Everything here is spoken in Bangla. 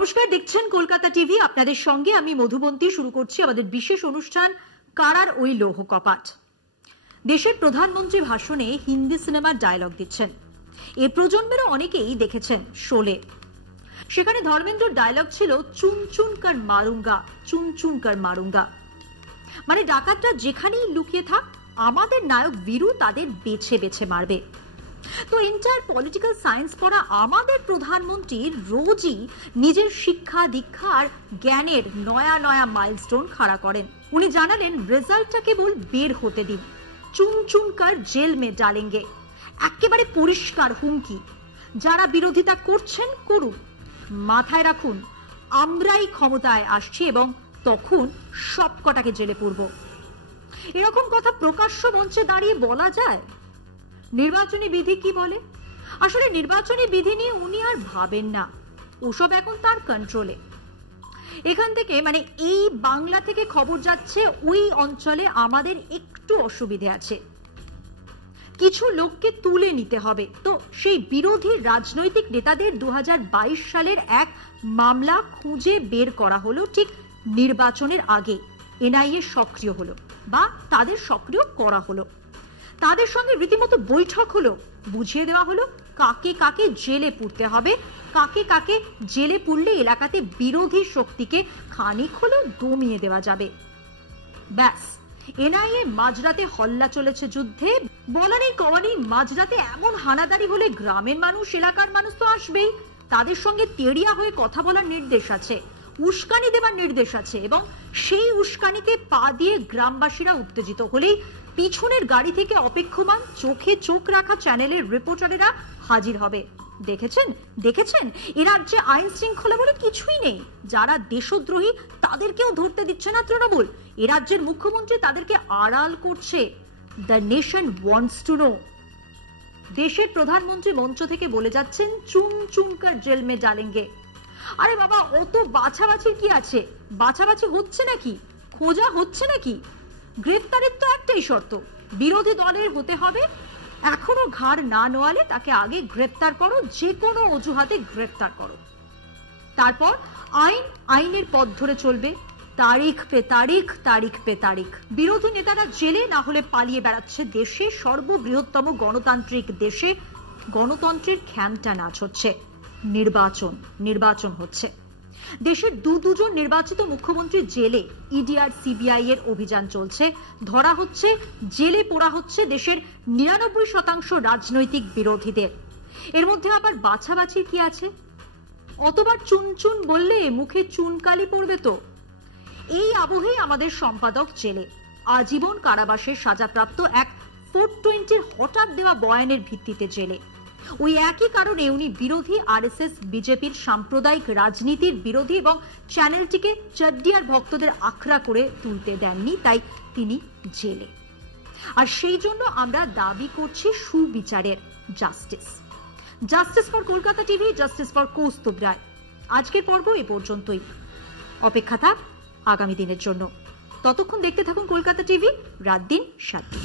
নমস্কার, দেখছেন কলকাতা টিভি। আপনাদের সঙ্গে আমি মধুবন্তী। শুরু করছি আমাদের বিশেষ অনুষ্ঠান কারার ওই লৌহ কপাট। দেশের প্রধানমন্ত্রী ভাষণে হিন্দি সিনেমার ডায়লগ দিচ্ছেন। এ প্রজন্মেরও অনেকেই দেখেছেন শোলে। সেখানে ধর্মেন্দ্রর ডায়লগ ছিল চুন চুন কর মারুঙ্গা, চুন চুন কর মারুঙ্গা। মানে ডাকাতরা যেখানেই লুকিয়ে থাক, আমাদের নায়ক বীরু তাদের বেছে বেছে মারবে। তো এন্টায়ার পলিটিক্যাল সায়েন্স পড়া আমাদের প্রধানমন্ত্রী রোজই নিজের শিক্ষা দীক্ষা আর জ্ঞানের নয়া নয়া মাইলস্টোন খাড়া করেন। উনি জানালেন রেজাল্টটা কেবল বের হতে দিন, চুন চুন কর জেল মে ডালেঙ্গে। একেবারে পরিষ্কার হুমকি, যারা বিরোধিতা করছেন করুন, মাথায় রাখুন আমরাই ক্ষমতায় আসছি এবং তখন সবকটাকে জেলে পুরব। এরকম কথা প্রকাশ্য মঞ্চে দাঁড়িয়ে বলা যায়? নির্বাচনী বিধি কি বলে? আসলে নির্বাচনী বিধি নিয়ে উনি আর ভাবেন না, ওসব এখন তার কন্ট্রোলে। এখান থেকে মানে এই বাংলা থেকে খবর যাচ্ছে ওই অঞ্চলে আমাদের একটু অসুবিধে আছে, কিছু লোককে তুলে নিতে হবে। তো সেই বিরোধী রাজনৈতিক নেতাদের 2022 সালের এক মামলা খুঁজে বের করা হলো ঠিক নির্বাচনের আগে। এনআইএ সক্রিয় হলো বা তাদের সক্রিয় করা হলো, তাদের সঙ্গে রীতিমতো বৈঠক হলো, বুঝিয়ে দেওয়া হলো কাকে কাকে জেলে পুরতে হবে, কাকে কাকে জেলে পুরলে এলাকাতে বিরোধী শক্তিকে খানিক হলেও দমিয়ে দেওয়া যাবে। ব্যাস, এনআইএ মাঝরাতে হল্লা চলেছে যুদ্ধে। বলা নেই কওয়া নেই, মাঝরাতে এমন হানাদারি হলে গ্রামের মানুষ, এলাকার মানুষ তো আসবেই। তাদের সঙ্গে তেড়িয়া হয়ে কথা বলার নির্দেশ আছে, উস্কানি দেবার নির্দেশ আছে, এবং সেই উস্কানিতে পা দিয়ে গ্রামবাসীরা উত্তেজিত হলেই পিছনের গাড়ি থেকে অপেক্ষমান চোখে চোখ রাখা চ্যানেলের রিপোর্টারেরা হাজির হবে। দেখেছেন দেখেছেন এ রাজ্যে আইন শৃঙ্খলা বলে কিছুই নেই। যারা দেশদ্রোহী তাদেরকেও ধরতে দিচ্ছে না তৃণমূল। এ রাজ্যের মুখ্যমন্ত্রী তাদেরকে আড়াল করছে। The nation wants to know. দেশের প্রধানমন্ত্রী মঞ্চ থেকে বলে যাচ্ছেন চুন চুন কর জেল মে ডালেঙ্গে। আরে বাবা, অত বাছাবাছির কি আছে? বাছাবাছি হচ্ছে নাকি? খোঁজা হচ্ছে নাকি? গ্রেফতারের তো একটাই শর্ত, বিরোধী দলের হতে হবে। এখনো ঘাড় না নোয়ালে তাকে আগে গ্রেফতার করো, যে কোনো অজুহাতে গ্রেফতার করো। তারপর আইন আইনের পথ ধরে চলবে, তারিখ পে তারিখ, তারিখ পে তারিখ। বিরোধী নেতারা জেলে না হলে পালিয়ে বেড়াচ্ছে দেশে, সর্ববৃহত্তম গণতান্ত্রিক দেশে গণতন্ত্রের খ্যামটা নাচ হচ্ছে। নির্বাচন নির্বাচন হচ্ছে। দেশের দুজন নির্বাচিত মুখ্যমন্ত্রী জেলে, ইডি আর সিবিআই এর অভিযান চলছে, ধরা হচ্ছে, জেলে পোড়া হচ্ছে দেশের 99% রাজনৈতিক বিরোধীদের। এর মধ্যে আবার বাছাবাছির কি আছে? অতবার চুন চুন বললে মুখে চুনকালি পড়বে তো। এই আবহেই আমাদের সম্পাদক জেলে, আজীবন কারাবাসের সাজাপ্রাপ্ত এক 420 হঠাৎ দেওয়া বয়ানের ভিত্তিতে জেলে। ওই একই কারণে উনি বিরোধী আরএসএস বিজেপির সাম্প্রদায়িক রাজনীতির বিরোধী এবং চ্যানেলটিকে চড্ডিয়ার ভক্তদের আখড়া করে তুলতে দেননি, তাই তিনি জেলে। আর সেই জন্য আমরা দাবি করছি সুবিচারের, justice. Justice for Kolkata TV, justice for Kaustubh Roy. আজকের পর্ব এ পর্যন্তই। অপেক্ষা থাক আগামী দিনের জন্য। ততক্ষণ দেখতে থাকুন কলকাতা টিভি, রাত দিন 7 দিন।